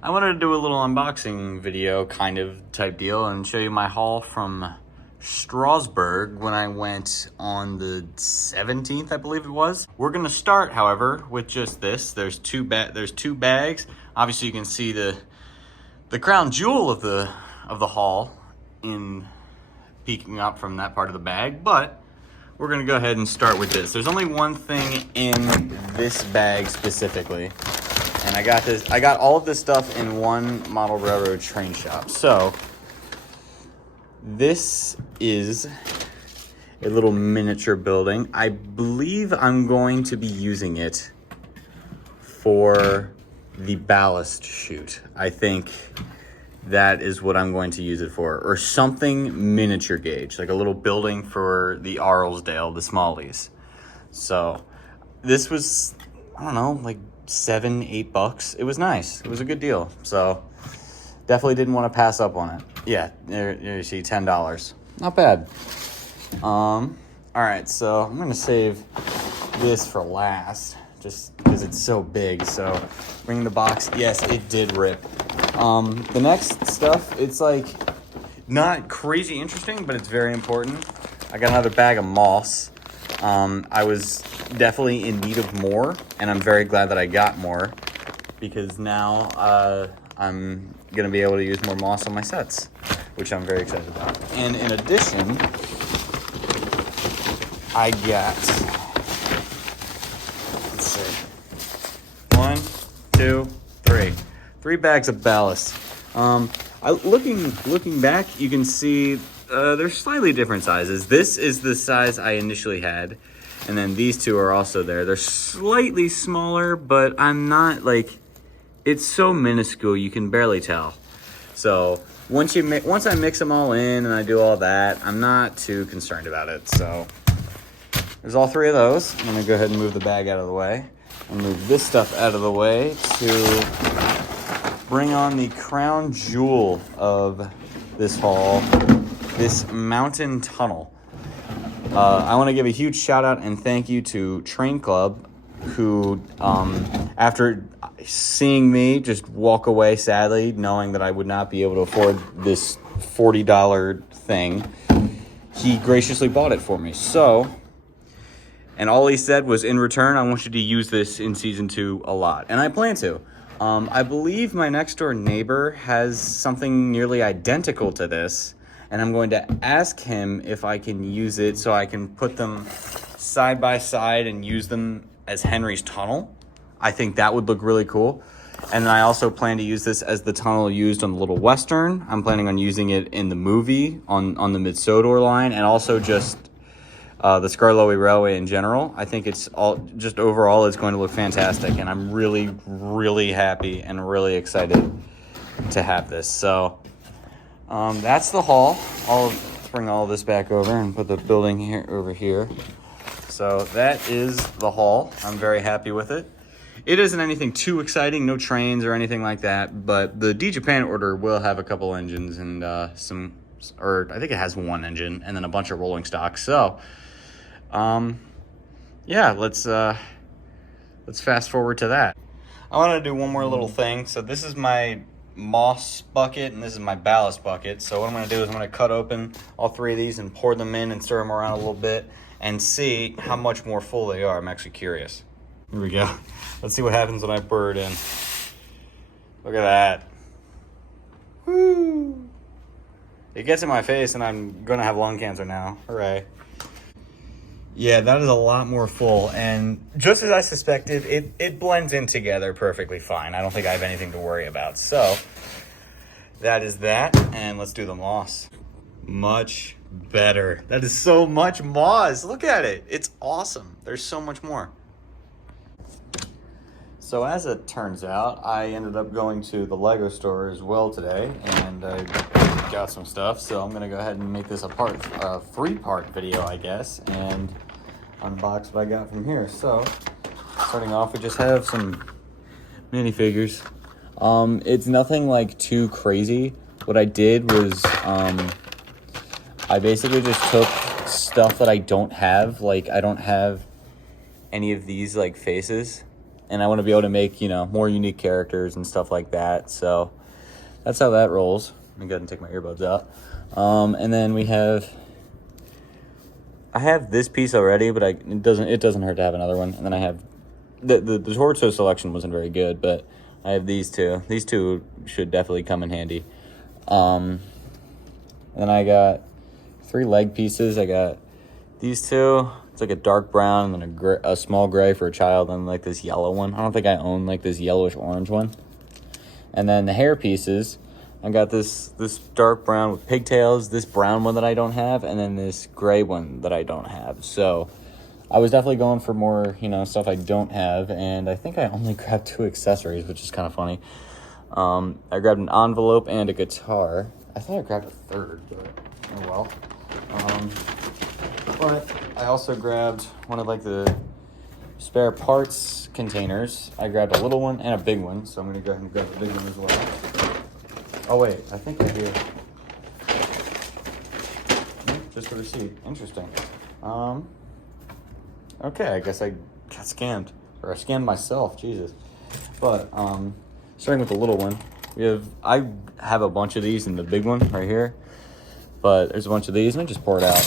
I wanted to do a little unboxing video kind of type deal and show you my haul from Strasburg when I went on the 17th, I believe it was. We're gonna start, however, with just this. There's two bags. Obviously you can see the crown jewel of the haul in peeking up from that part of the bag, but we're gonna go ahead and start with this. There's only one thing in this bag specifically, and I got all of this stuff in one model railroad train shop. So this is a little miniature building. I believe I'm going to be using it for the ballast chute. I think that is what I'm going to use it for, or something miniature gauge, like a little building for the Arlesdale, the Smallies. So this was, I don't know, like $7-8. It was nice. It was a good deal. So definitely didn't want to pass up on it. Yeah, there you see, $10. Not bad. All right, so I'm gonna save this for last, just because it's so big. So bringing the box, yes, it did rip. The next stuff, it's like not crazy interesting, but it's very important. I got another bag of moss. I was definitely in need of more, and I'm very glad that I got more, because now I'm gonna be able to use more moss on my sets, which I'm very excited about. And in addition, I got, let's see, 1, 2, 3. 3 bags of ballast. Looking back, you can see they're slightly different sizes. This is the size I initially had, and then these two are also there. They're slightly smaller, but I'm not like, it's so minuscule you can barely tell. So once I mix them all in and I do all that, I'm not too concerned about it. So there's all 3 of those. I'm gonna go ahead and move the bag out of the way and move this stuff out of the way to bring on the crown jewel of this haul, this mountain tunnel. I want to give a huge shout out and thank you to Train Club, who, after seeing me just walk away sadly, knowing that I would not be able to afford this $40 thing, he graciously bought it for me. So, and all he said was, in return, I want you to use this in season 2 a lot. And I plan to. I believe my next door neighbor has something nearly identical to this, and I'm going to ask him if I can use it so I can put them side by side and use them as Henry's tunnel. I think that would look really cool. And then I also plan to use this as the tunnel used on the Little Western. I'm planning on using it in the movie on the Mid-Sodor line, and also just the Skarloey Railway in general. I think it's all, just overall, it's going to look fantastic, and I'm really, really happy and really excited to have this. So that's the haul. Let's bring all this back over and put the building here over here. So that is the haul. I'm very happy with it. It isn't anything too exciting, no trains or anything like that, but the DeJapan order will have a couple engines and I think it has 1 engine and then a bunch of rolling stock. So yeah, let's fast forward to that. I want to do one more little thing. So this is my moss bucket and this is my ballast bucket. So what I'm going to do is I'm going to cut open all 3 of these and pour them in and stir them around a little bit and see how much more full they are. I'm actually curious. Here we go. Let's see what happens when I pour it in. Look at that. Woo! It gets in my face and I'm going to have lung cancer now. Hooray. Yeah, that is a lot more full, and just as I suspected, it blends in together perfectly fine. I don't think I have anything to worry about. So that is that, and let's do the moss. Much better. That is so much moss. Look at it. It's awesome. There's so much more. So as it turns out, I ended up going to the Lego store as well today, and I got some stuff. So I'm gonna go ahead and make this a 3-part video, I guess, and unbox what I got from here. So starting off, we just have some minifigures. It's nothing like too crazy. What I did was I basically just took stuff that I don't have. Like, I don't have any of these like faces. and I want to be able to make, you know, more unique characters and stuff like that. So that's how that rolls. Let me go ahead and take my earbuds out. And then I have this piece already, but it doesn't hurt to have another one. And then I have the torso selection wasn't very good, but I have these two. These two should definitely come in handy. And then I got 3 leg pieces. I got these two. It's like a dark brown and then a small gray for a child, and like this yellow one. I don't think I own like this yellowish orange one. And then the hair pieces, I got this dark brown with pigtails, this brown one that I don't have, and then this gray one that I don't have. So I was definitely going for more, you know, stuff I don't have, and I think I only grabbed 2 accessories, which is kind of funny. I grabbed an envelope and a guitar. I thought I grabbed a third, but oh well. But I also grabbed one of like the spare parts containers. I grabbed a little one and a big one, so I'm gonna go ahead and grab the big one as well. Oh wait, I think I hear just the receipt. Interesting. Okay, I guess I got scammed, or I scammed myself. Jesus. But starting with the little one, I have a bunch of these in the big one right here, but there's a bunch of these, and I just pour it out.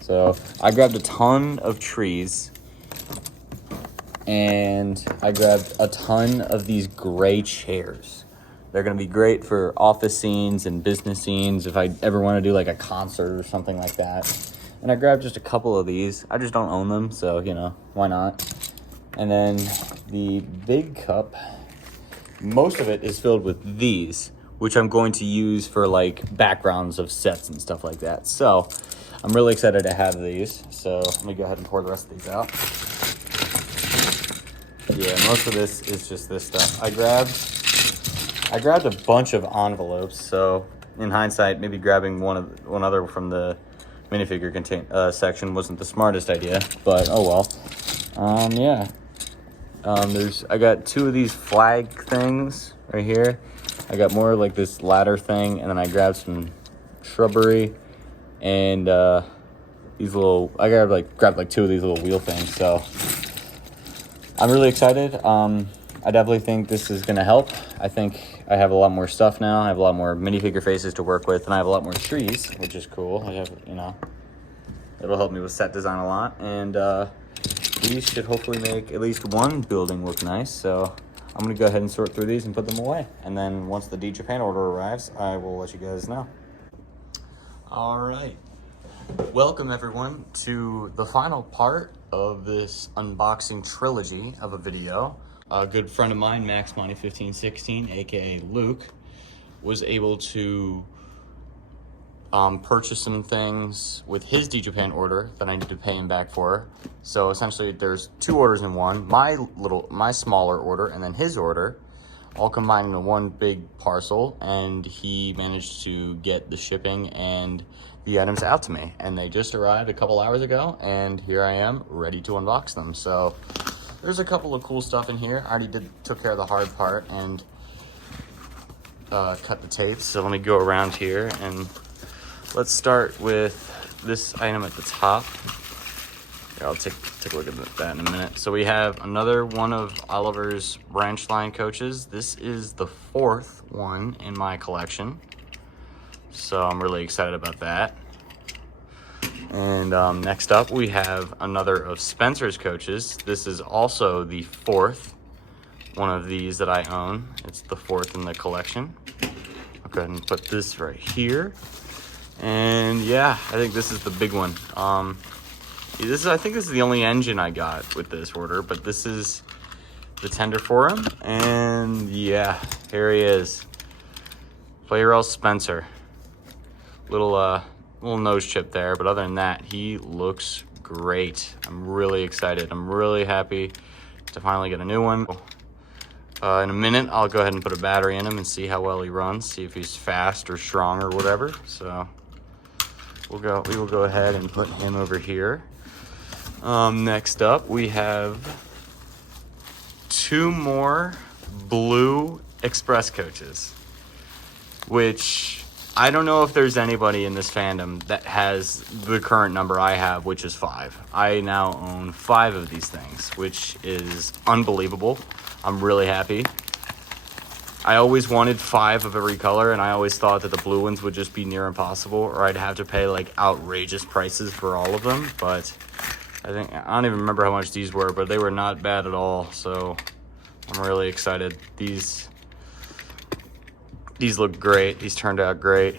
So I grabbed a ton of trees, and I grabbed a ton of these gray chairs. They're going to be great for office scenes and business scenes if I ever want to do like a concert or something like that. And I grabbed just a couple of these. I just don't own them, so, you know, why not? And then the big cup, most of it is filled with these, which I'm going to use for like backgrounds of sets and stuff like that. So I'm really excited to have these. So let me go ahead and pour the rest of these out. Yeah, most of this is just this stuff. I grabbed a bunch of envelopes. So in hindsight, maybe grabbing one other from the minifigure section wasn't the smartest idea, but oh well. Yeah. I got 2 of these flag things right here. I got more like this ladder thing, and then I grabbed some shrubbery and these little. I grabbed like 2 of these little wheel things. So I'm really excited. I definitely think this is gonna help. I think I have a lot more stuff now. I have a lot more minifigure faces to work with, and I have a lot more trees, which is cool. I have, you know, it'll help me with set design a lot, and these should hopefully make at least one building look nice. So I'm gonna go ahead and sort through these and put them away, and then once the DeJapan order arrives, I will let you guys know. All right, welcome everyone to the final part of this unboxing trilogy of a video. A good friend of mine, Max Money 1516, aka Luke, was able to purchase some things with his DeJapan order that I need to pay him back for. So essentially there's 2 orders in one, my smaller order and then his order, all combined into one big parcel, and he managed to get the shipping and the items out to me, and they just arrived a couple hours ago, and here I am ready to unbox them. So there's a couple of cool stuff in here. I already took care of the hard part and cut the tapes. So let me go around here, and let's start with this item at the top. Here, I'll take a look at that in a minute. So we have another one of Oliver's branch line coaches. This is the 4th one in my collection, so I'm really excited about that. And next up, we have another of Spencer's coaches. This is also the 4th one of these that I own. It's the 4th in the collection. I'll go ahead and put this right here. And yeah, I think this is the big one. I think this is the only engine I got with this order, but this is the tender for him. And yeah, here he is. Player Spencer. Little nose chip there, but other than that, he looks great. I'm really excited. I'm really happy to finally get a new one. In a minute, I'll go ahead and put a battery in him and see how well he runs, see if he's fast or strong or whatever. So we will go ahead and put him over here. Next up, we have 2 more blue express coaches, which I don't know if there's anybody in this fandom that has the current number I have, which is 5. I now own 5 of these things, which is unbelievable. I'm really happy. I always wanted 5 of every color, and I always thought that the blue ones would just be near impossible, or I'd have to pay like outrageous prices for all of them. But I don't even remember how much these were, but they were not bad at all. So I'm really excited. These look great. These turned out great.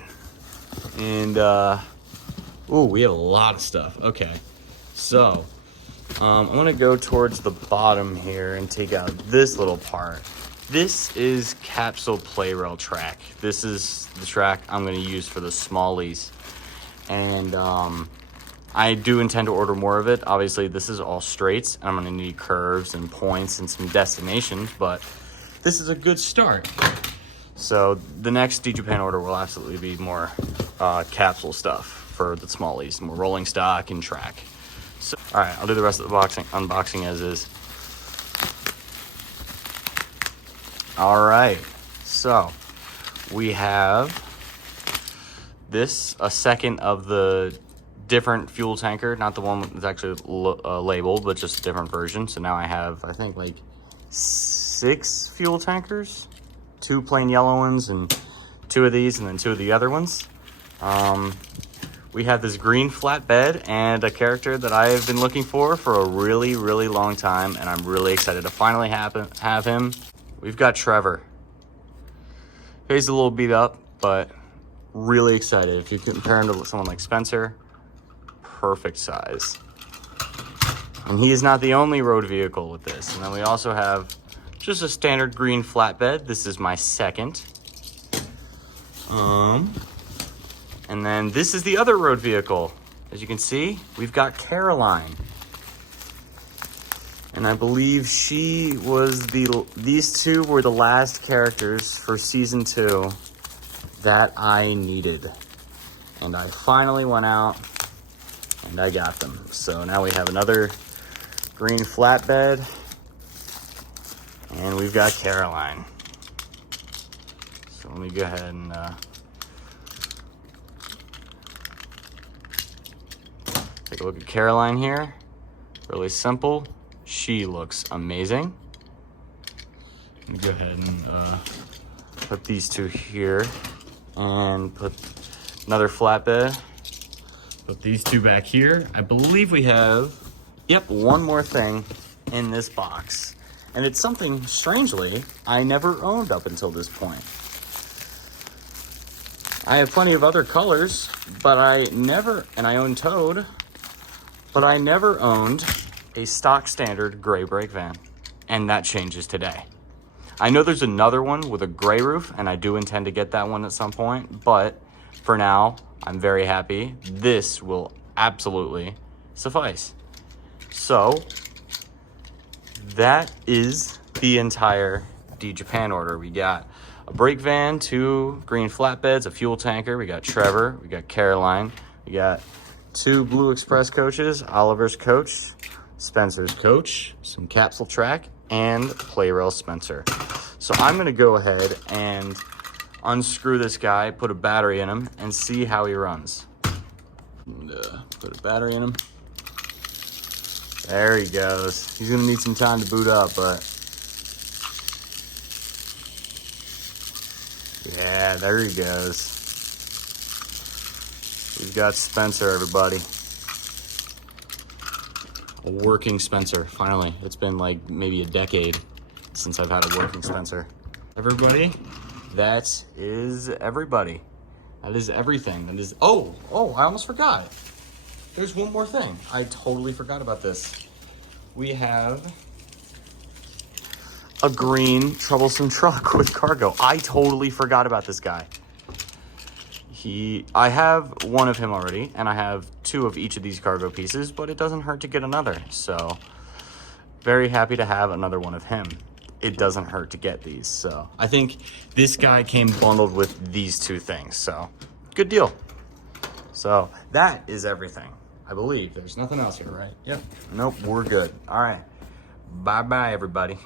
And ooh, we have a lot of stuff. Okay, so I want to go towards the bottom here and take out this little part. This is capsule play rail track. This is the track I'm going to use for the smallies. And I do intend to order more of it. Obviously, this is all straights. I'm going to need curves and points and some destinations, but this is a good start. So the next DeJapan order will absolutely be more capsule stuff for the smallies, more rolling stock and track. So, all right, I'll do the rest of the unboxing as is. All right, so we have this, a second of the different fuel tanker, not the one that's actually labeled, but just a different version. So now I have, I think, like 6 fuel tankers, 2 plain yellow ones and 2 of these, and then 2 of the other ones. We have this green flatbed and a character that I have been looking for a really, really long time, and I'm really excited to finally have him. We've got Trevor. He's a little beat up, but really excited. If you compare him to someone like Spencer, perfect size. And he is not the only road vehicle with this. And then we also have just a standard green flatbed. This is my second. And then this is the other road vehicle. As you can see, we've got Caroline. And I believe she was these 2 were the last characters for season 2 that I needed. And I finally went out and I got them. So now we have another green flatbed and we've got Caroline. So let me go ahead and take a look at Caroline here. Really simple. She looks amazing. Let me go ahead and put these 2 here and put another flatbed. Put these 2 back here. I believe we have, yep, one more thing in this box. And it's something, strangely, I never owned up until this point. I have plenty of other colors, but I own Toad, but I never owned a stock standard gray brake van, and that changes today. I know there's another one with a gray roof, and I do intend to get that one at some point, but for now, I'm very happy. This will absolutely suffice. So, that is the entire DeJapan order. We got a brake van, 2 green flatbeds, a fuel tanker, we got Trevor, we got Caroline, we got 2 Blue Express coaches, Oliver's coach, Spencer's coach, some capsule track, and play rail Spencer. So I'm gonna go ahead and unscrew this guy, put a battery in him, and see how he runs. And, put a battery in him. There he goes. He's gonna need some time to boot up, but yeah, there he goes. We've got Spencer, everybody. A working Spencer, finally. It's been like maybe a decade since I've had a working Spencer. Everybody, that is everybody. That is everything. That is, oh, I almost forgot. There's one more thing. I totally forgot about this. We have a green troublesome truck with cargo. I totally forgot about this guy. I have one of him already, and I have 2 of each of these cargo pieces, but it doesn't hurt to get another. So very happy to have another one of him. It doesn't hurt to get these. So I think this guy came bundled with these 2 things. So good deal. So that is everything. I believe there's nothing else here, right? Yep. Nope, we're good. All right. Bye-bye, everybody.